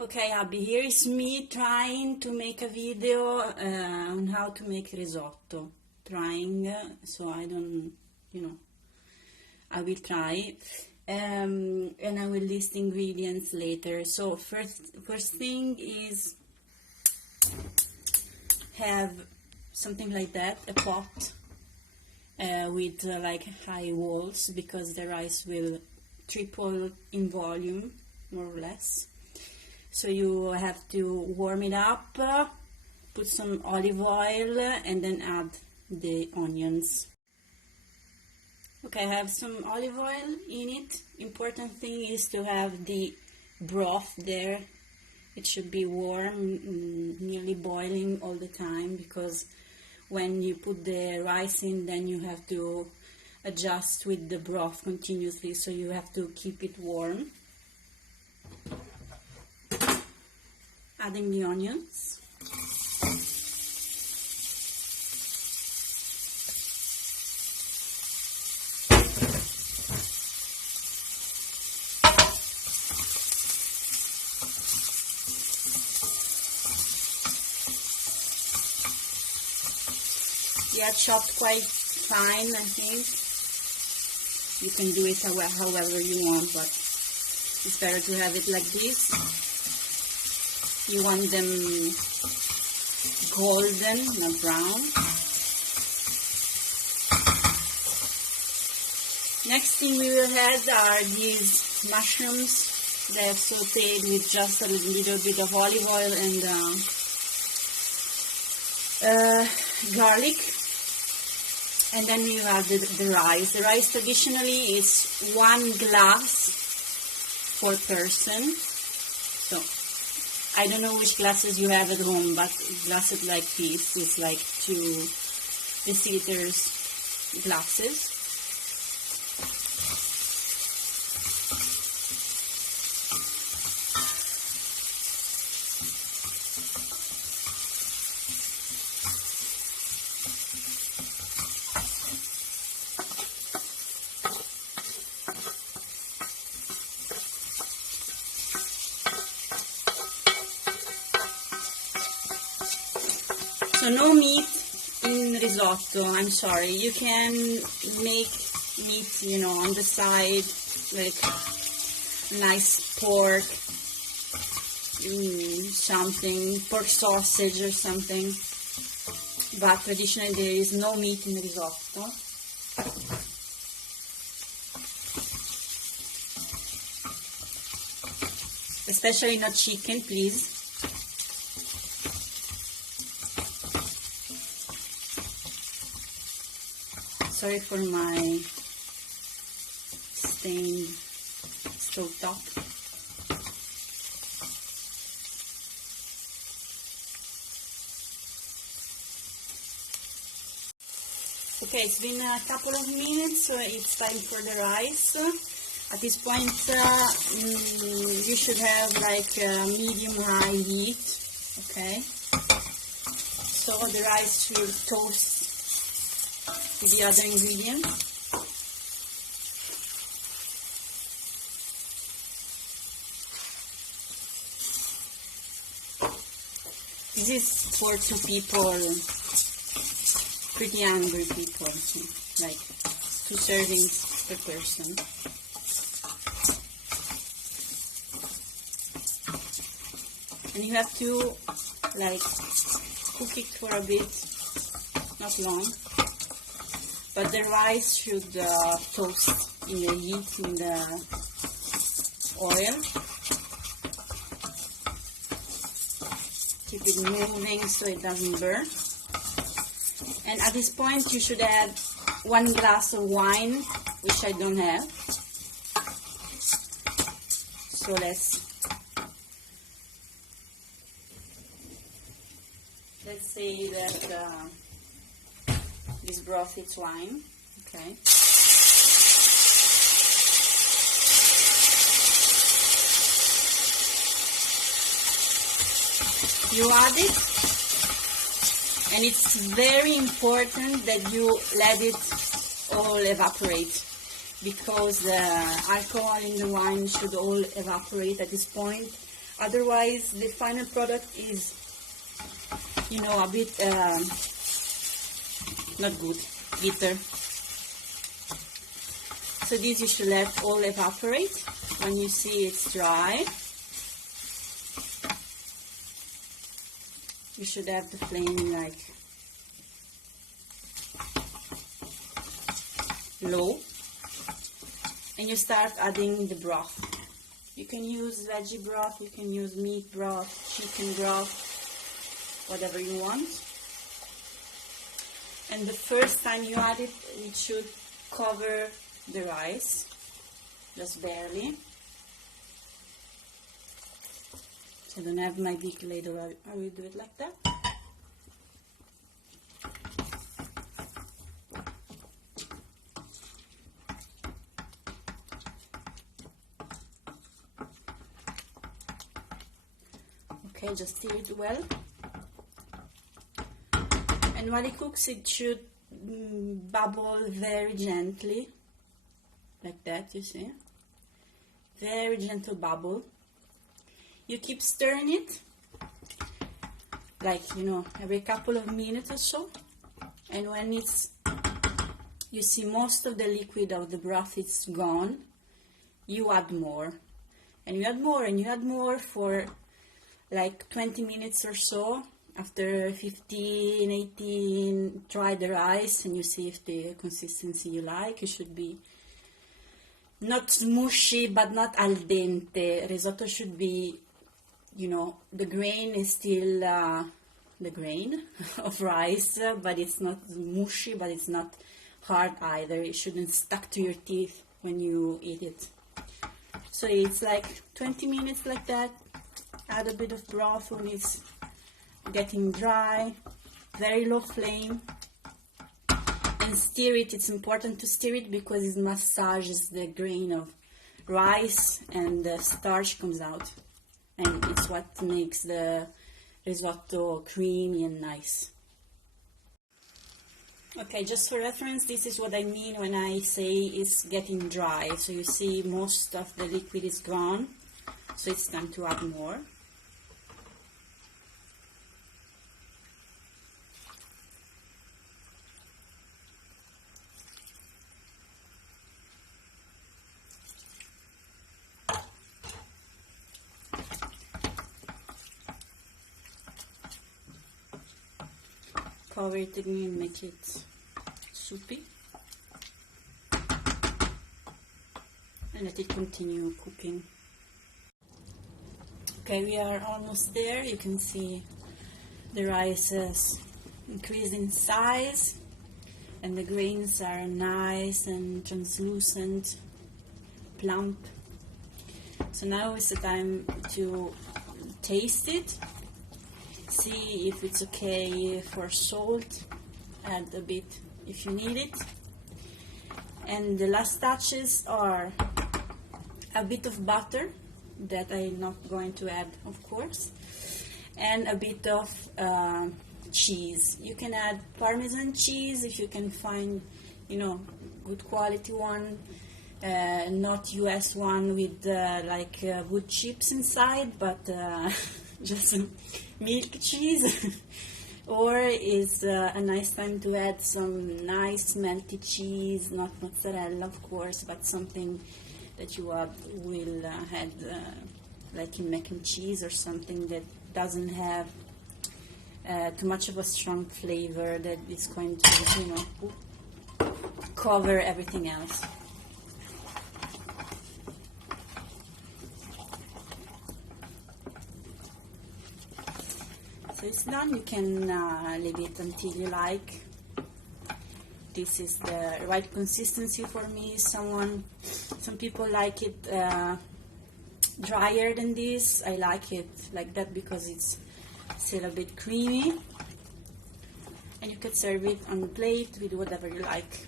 Okay, Abby, here is me trying to make a video on how to make risotto. So I don't, I will try. And I will list ingredients later. So first thing is have something like that, a pot with like high walls, because the rice will triple in volume, more or less. So you have to warm it up, put some olive oil, and then add the onions. Okay, I have some olive oil in it. Important thing is to have the broth there. It should be warm, nearly boiling all the time, because when you put the rice in, then you have to adjust with the broth continuously, so you have to keep it warm. Adding the onions. They are chopped quite fine, I think. You can do it however you want, but it's better to have it like this. You want them golden, not brown. Next thing we will add are these mushrooms. They're sauteed with just a little bit of olive oil and garlic. And then you add the rice. The rice traditionally is 1 glass per person. So I don't know which glasses you have at home, but glasses like this is like 2 deciliters glasses. So no meat in risotto, I'm sorry. You can make meat, on the side, like nice pork, something, pork sausage or something. But traditionally there is no meat in risotto. Especially not chicken, please. Sorry for my stained stove top. Okay, it's been a couple of minutes, so it's time for the rice. At this point, you should have like a medium-high heat, okay? So the rice should toast with the other ingredients. This is for 2 people, pretty hungry people, so like 2 servings per person. And you have to like cook it for a bit, not long. But the rice should toast in the heat, in the oil. Keep it moving so it doesn't burn. And at this point you should add 1 glass of wine, which I don't have. So let's say that this broth is wine, okay. You add it, and it's very important that you let it all evaporate, because the alcohol in the wine should all evaporate at this point. Otherwise, the final product is, you know, a bit not good, bitter. So this you should let all evaporate. When you see it's dry, you should have the flame like low, and you start adding the broth. You can use veggie broth, you can use meat broth, chicken broth, whatever you want. And the first time you add it, it should cover the rice, just barely. So I don't have my beak later, I will do it like that. Okay, just stir it well. And while it cooks, it should bubble very gently, like that, you see? Very gentle bubble. You keep stirring it, like, you know, every couple of minutes or so. And when it's, you see most of the liquid of the broth is gone, you add more. And you add more, and you add more for like 20 minutes or so. After 15, 18, try the rice and you see if the consistency you like. It should be not smushy, but not al dente. Risotto should be, you know, the grain is still the grain of rice, but it's not mushy, but it's not hard either. It shouldn't stuck to your teeth when you eat it. So it's like 20 minutes like that. Add a bit of broth when it's getting dry, very low flame, and stir it. It's important to stir it because it massages the grain of rice and the starch comes out, and it's what makes the risotto creamy and nice. Okay, just for reference, this is what I mean when I say it's getting dry. So you see most of the liquid is gone, so it's time to add more. Cover it again and make it soupy, and let it continue cooking. Okay, we are almost there. You can see the rice has increased in size and the grains are nice and translucent, plump. So now is the time to taste it. See if it's okay for salt, add a bit if you need it. And the last touches are a bit of butter that I'm not going to add, of course, and a bit of cheese. You can add parmesan cheese if you can find, you know, good quality one, not US one with like wood chips inside, but just milk cheese. Or is a nice time to add some nice melty cheese, not mozzarella of course, but something that you will add like in mac and cheese or something that doesn't have too much of a strong flavor that is going to, you know, cover everything else. So it's done. You can leave it until you like. This is the right consistency for me. Some people like it drier than this. I like it like that because it's still a bit creamy. And you can serve it on the plate with whatever you like.